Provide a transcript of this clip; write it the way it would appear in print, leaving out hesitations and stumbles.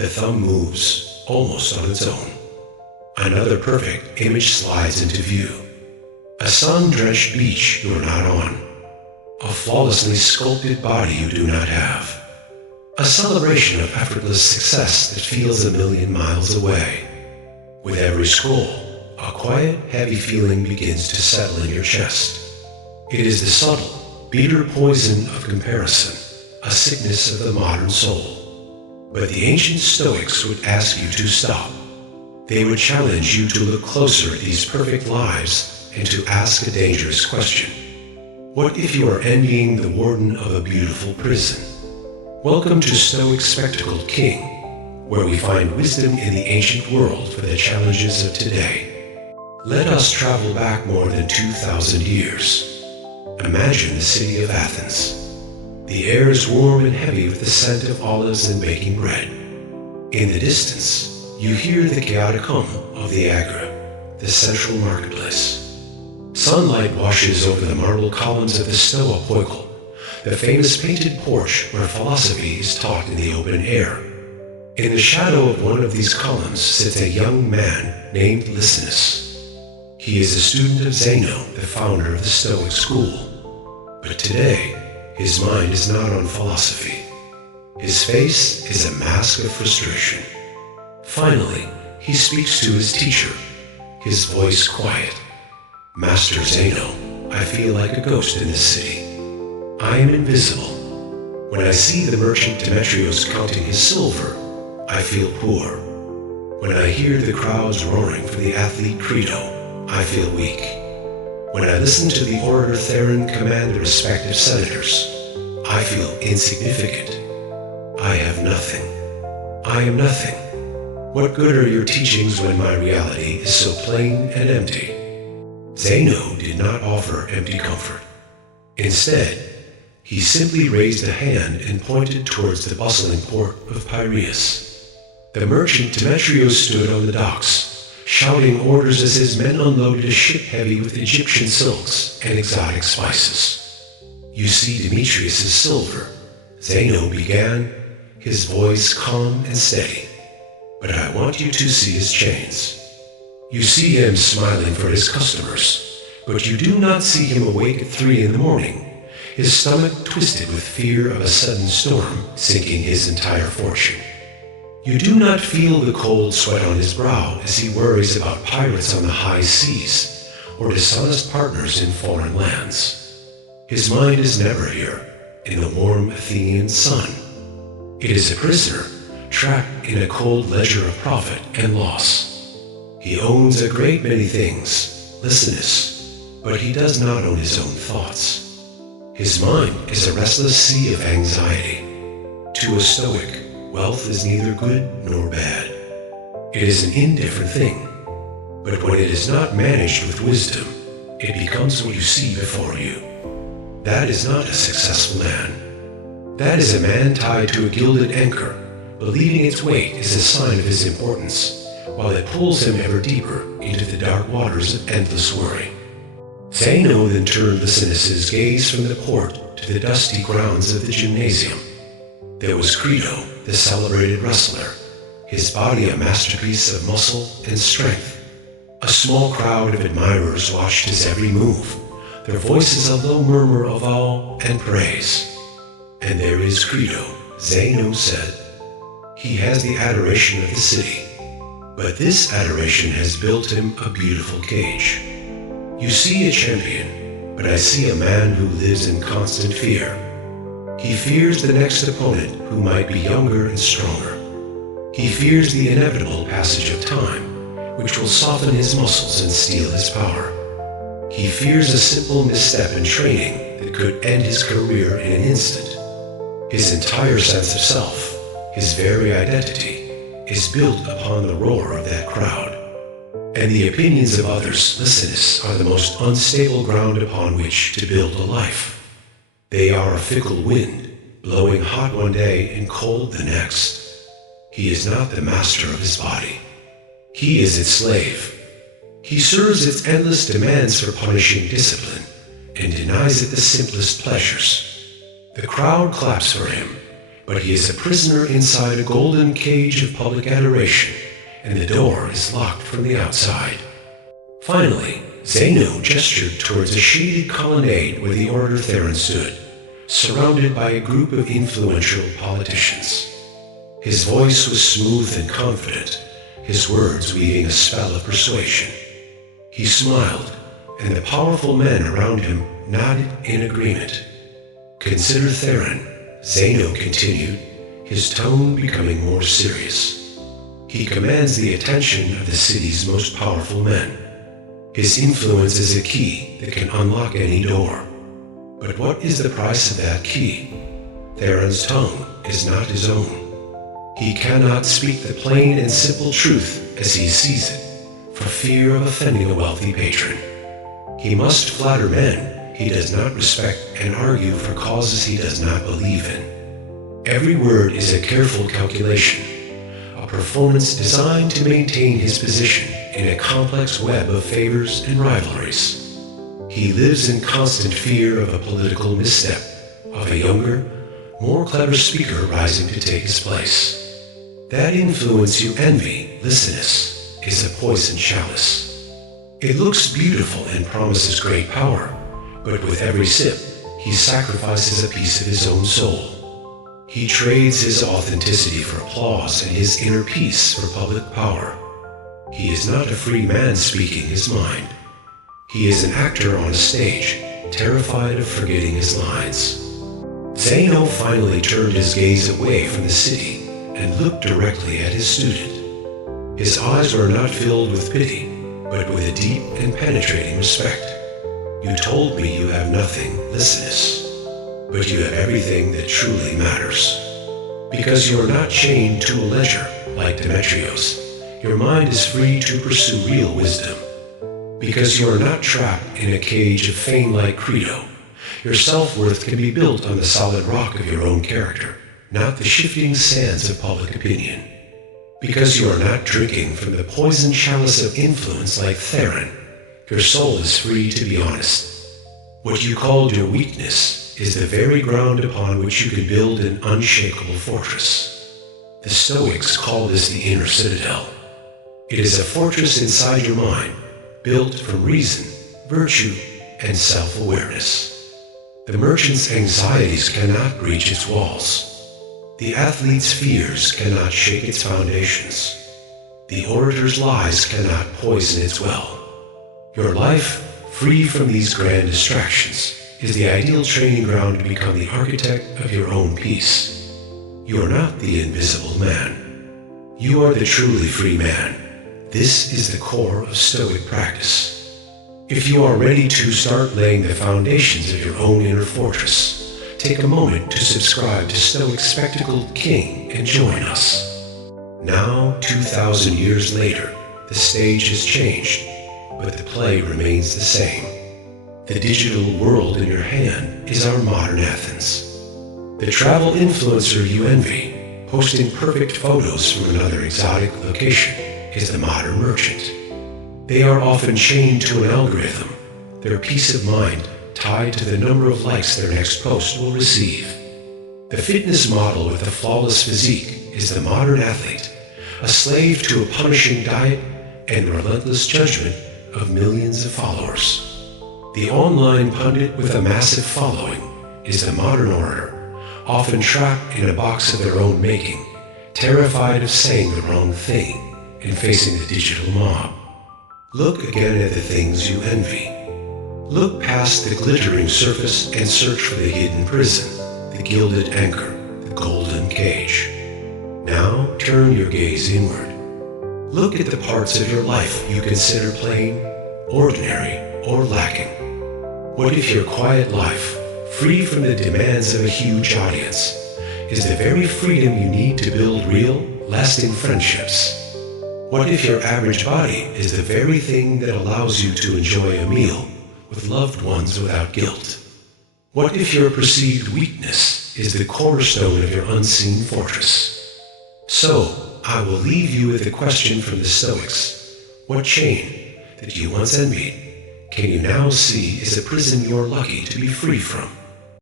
The thumb moves, almost on its own. Another perfect image slides into view. A sun-drenched beach you are not on. A flawlessly sculpted body you do not have. A celebration of effortless success that feels a million miles away. With every scroll, a quiet, heavy feeling begins to settle in your chest. It is the subtle, bitter poison of comparison, a sickness of the modern soul. But the ancient Stoics would ask you to stop. They would challenge you to look closer at these perfect lives and to ask a dangerous question. What if you are envying the warden of a beautiful prison? Welcome to Stoic Spectacled King, where we find wisdom in the ancient world for the challenges of today. Let us travel back more than 2,000 years. Imagine the city of Athens. The air is warm and heavy with the scent of olives and baking bread. In the distance, you hear the chaotic hum of the Agora, the central marketplace. Sunlight washes over the marble columns of the Stoa Poikile, the famous painted porch where philosophy is taught in the open air. In the shadow of one of these columns sits a young man named Lysinus. He is a student of Zeno, the founder of the Stoic school. But today, his mind is not on philosophy. His face is a mask of frustration. Finally, he speaks to his teacher, his voice quiet. Master Zeno, I feel like a ghost in this city. I am invisible. When I see the merchant Demetrius counting his silver, I feel poor. When I hear the crowds roaring for the athlete Crito, I feel weak. When I listen to the orator Theron command the respective senators, I feel insignificant. I have nothing. I am nothing. What good are your teachings when my reality is so plain and empty? Zeno did not offer empty comfort. Instead, he simply raised a hand and pointed towards the bustling port of Piraeus. The merchant Demetrius stood on the docks, shouting orders as his men unloaded a ship heavy with Egyptian silks and exotic spices. You see Demetrius's silver, Zeno began, his voice calm and steady. But I want you to see his chains. You see him smiling for his customers, but you do not see him awake at 3 a.m, his stomach twisted with fear of a sudden storm sinking his entire fortune. You do not feel the cold sweat on his brow as he worries about pirates on the high seas or dishonest partners in foreign lands. His mind is never here, in the warm Athenian sun. It is a prisoner, trapped in a cold ledger of profit and loss. He owns a great many things, Lysinus, but he does not own his own thoughts. His mind is a restless sea of anxiety. To a Stoic, wealth is neither good nor bad. It is an indifferent thing, but when it is not managed with wisdom, it becomes what you see before you. That is not a successful man. That is a man tied to a gilded anchor, believing its weight is a sign of his importance, while it pulls him ever deeper into the dark waters of endless worry. Zeno then turned Lysinus's gaze from the port to the dusty grounds of the gymnasium. There was Crito, the celebrated wrestler, his body a masterpiece of muscle and strength. A small crowd of admirers watched his every move, their voices a low murmur of awe and praise. And there is Crito, Zeno said. He has the adoration of the city, but this adoration has built him a beautiful cage. You see a champion, but I see a man who lives in constant fear. He fears the next opponent who might be younger and stronger. He fears the inevitable passage of time, which will soften his muscles and steal his power. He fears a simple misstep in training that could end his career in an instant. His entire sense of self, his very identity, is built upon the roar of that crowd. And the opinions of others, Lysinus, are the most unstable ground upon which to build a life. They are a fickle wind, blowing hot one day and cold the next. He is not the master of his body. He is its slave. He serves its endless demands for punishing discipline and denies it the simplest pleasures. The crowd claps for him, but he is a prisoner inside a golden cage of public adoration, and the door is locked from the outside. Finally, Zeno gestured towards a shaded colonnade where the orator Theron stood, surrounded by a group of influential politicians. His voice was smooth and confident, his words weaving a spell of persuasion. He smiled, and the powerful men around him nodded in agreement. "Consider Theron," Zeno continued, his tone becoming more serious. "He commands the attention of the city's most powerful men. His influence is a key that can unlock any door. But what is the price of that key? Theron's tongue is not his own. He cannot speak the plain and simple truth as he sees it, for fear of offending a wealthy patron. He must flatter men he does not respect and argue for causes he does not believe in. Every word is a careful calculation, a performance designed to maintain his position in a complex web of favors and rivalries. He lives in constant fear of a political misstep, of a younger, more clever speaker rising to take his place. That influence you envy, Lycidas, is a poisoned chalice. It looks beautiful and promises great power, but with every sip, he sacrifices a piece of his own soul. He trades his authenticity for applause and his inner peace for public power. He is not a free man speaking his mind. He is an actor on a stage, terrified of forgetting his lines." Zeno finally turned his gaze away from the city and looked directly at his student. His eyes were not filled with pity, but with a deep and penetrating respect. "You told me you have nothing, Lycidas, but you have everything that truly matters. Because you are not chained to a ledger like Demetrios, your mind is free to pursue real wisdom. Because you are not trapped in a cage of fame like Crito, your self-worth can be built on the solid rock of your own character, not the shifting sands of public opinion. Because you are not drinking from the poisoned chalice of influence like Theron, your soul is free to be honest. What you called your weakness is the very ground upon which you can build an unshakable fortress. The Stoics call this the inner citadel. It is a fortress inside your mind, built from reason, virtue, and self-awareness. The merchant's anxieties cannot breach its walls. The athlete's fears cannot shake its foundations. The orator's lies cannot poison its well. Your life, free from these grand distractions, is the ideal training ground to become the architect of your own peace. You are not the invisible man. You are the truly free man. This is the core of Stoic practice. If you are ready to start laying the foundations of your own inner fortress, take a moment to subscribe to Stoic Spectacled King and join us. Now, 2,000 years later, the stage has changed, but the play remains the same. The digital world in your hand is our modern Athens. The travel influencer you envy, posting perfect photos from another exotic location, is the modern merchant. They are often chained to an algorithm, their peace of mind tied to the number of likes their next post will receive. The fitness model with a flawless physique is the modern athlete, a slave to a punishing diet and relentless judgment of millions of followers. The online pundit with a massive following is the modern orator, often trapped in a box of their own making, terrified of saying the wrong thing and facing the digital mob. Look again at the things you envy. Look past the glittering surface and search for the hidden prison, the gilded anchor, the golden cage. Now turn your gaze inward. Look at the parts of your life you consider plain, ordinary, or lacking. What if your quiet life, free from the demands of a huge audience, is the very freedom you need to build real, lasting friendships? What if your average body is the very thing that allows you to enjoy a meal with loved ones without guilt? What if your perceived weakness is the cornerstone of your unseen fortress? So, I will leave you with a question from the Stoics. What chain that you once envied can you now see is a prison you're lucky to be free from?